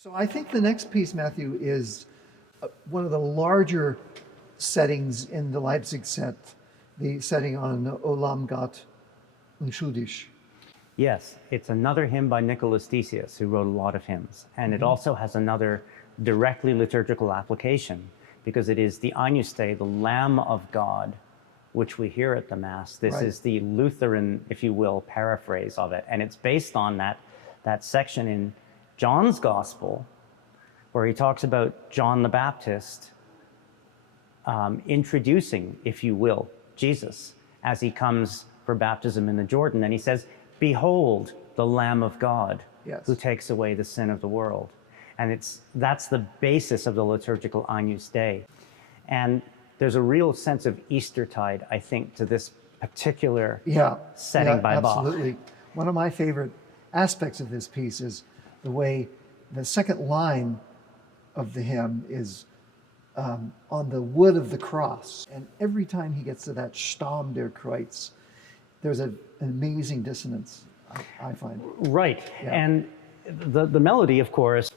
So I think the next piece, Matthew, is one of the larger settings in the Leipzig set, the setting on O Lamm, unschuldig. Yes, it's another hymn by Nicholas Decius, who wrote a lot of hymns. And it also has another directly liturgical application, because it is the Agnus Dei, the Lamb of God, which we hear at the Mass. This is the Lutheran, if you will, paraphrase of it. And it's based on that section in John's Gospel, where he talks about John the Baptist introducing, if you will, Jesus as he comes for baptism in the Jordan. And he says, "Behold, the Lamb of God, who takes away the sin of the world." And that's the basis of the liturgical Agnus Dei. And there's a real sense of Eastertide, I think, to this particular setting by Bach. Absolutely. One of my favorite aspects of this piece is the way the second line of the hymn is on the wood of the cross. And every time he gets to that Stamm der Kreuz, there's an amazing dissonance, I find. Right. Yeah. And the melody, of course,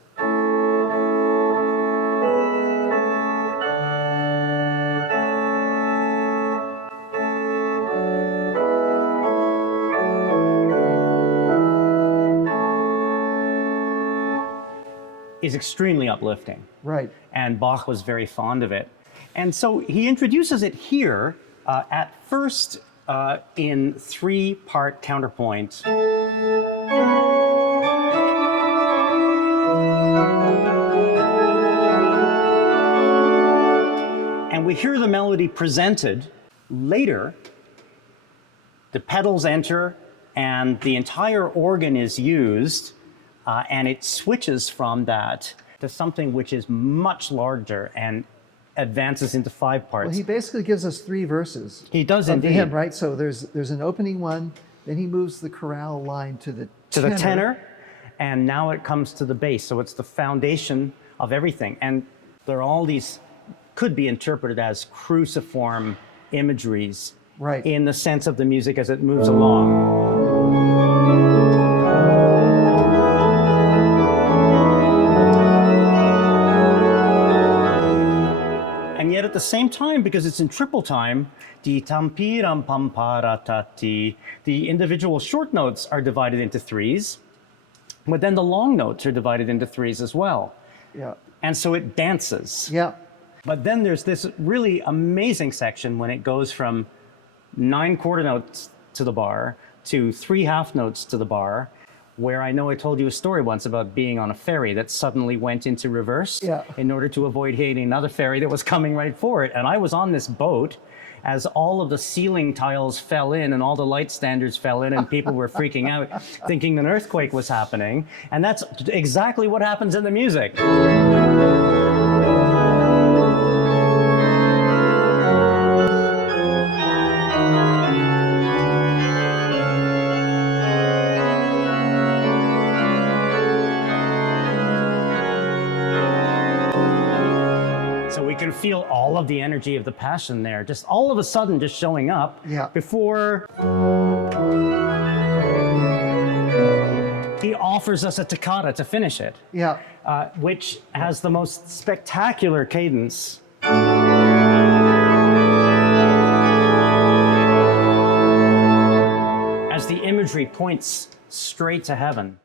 is extremely uplifting. Right. And Bach was very fond of it. And so he introduces it here at first in three-part counterpoint. And we hear the melody presented. Later, the pedals enter and the entire organ is used. And it switches from that to something which is much larger and advances into 5 parts. Well, he basically gives us 3 verses. He does indeed. Him, right? So there's an opening one, then he moves the chorale line to the tenor, and now it comes to the bass. So it's the foundation of everything. And there are all these, could be interpreted as cruciform imageries, in the sense of the music as it moves along. At the same time, because it's in triple time, the individual short notes are divided into 3s, but then the long notes are divided into 3s as well. Yeah. And so it dances. Yeah. But then there's this really amazing section when it goes from 9 quarter notes to the bar to 3 half notes to the bar, where I know I told you a story once about being on a ferry that suddenly went into reverse in order to avoid hitting another ferry that was coming right for it. And I was on this boat as all of the ceiling tiles fell in and all the light standards fell in and people were freaking out thinking an earthquake was happening. And that's exactly what happens in the music. We can feel all of the energy of the passion there, just all of a sudden just showing up before he offers us a toccata to finish it, which has the most spectacular cadence. As the imagery points straight to heaven.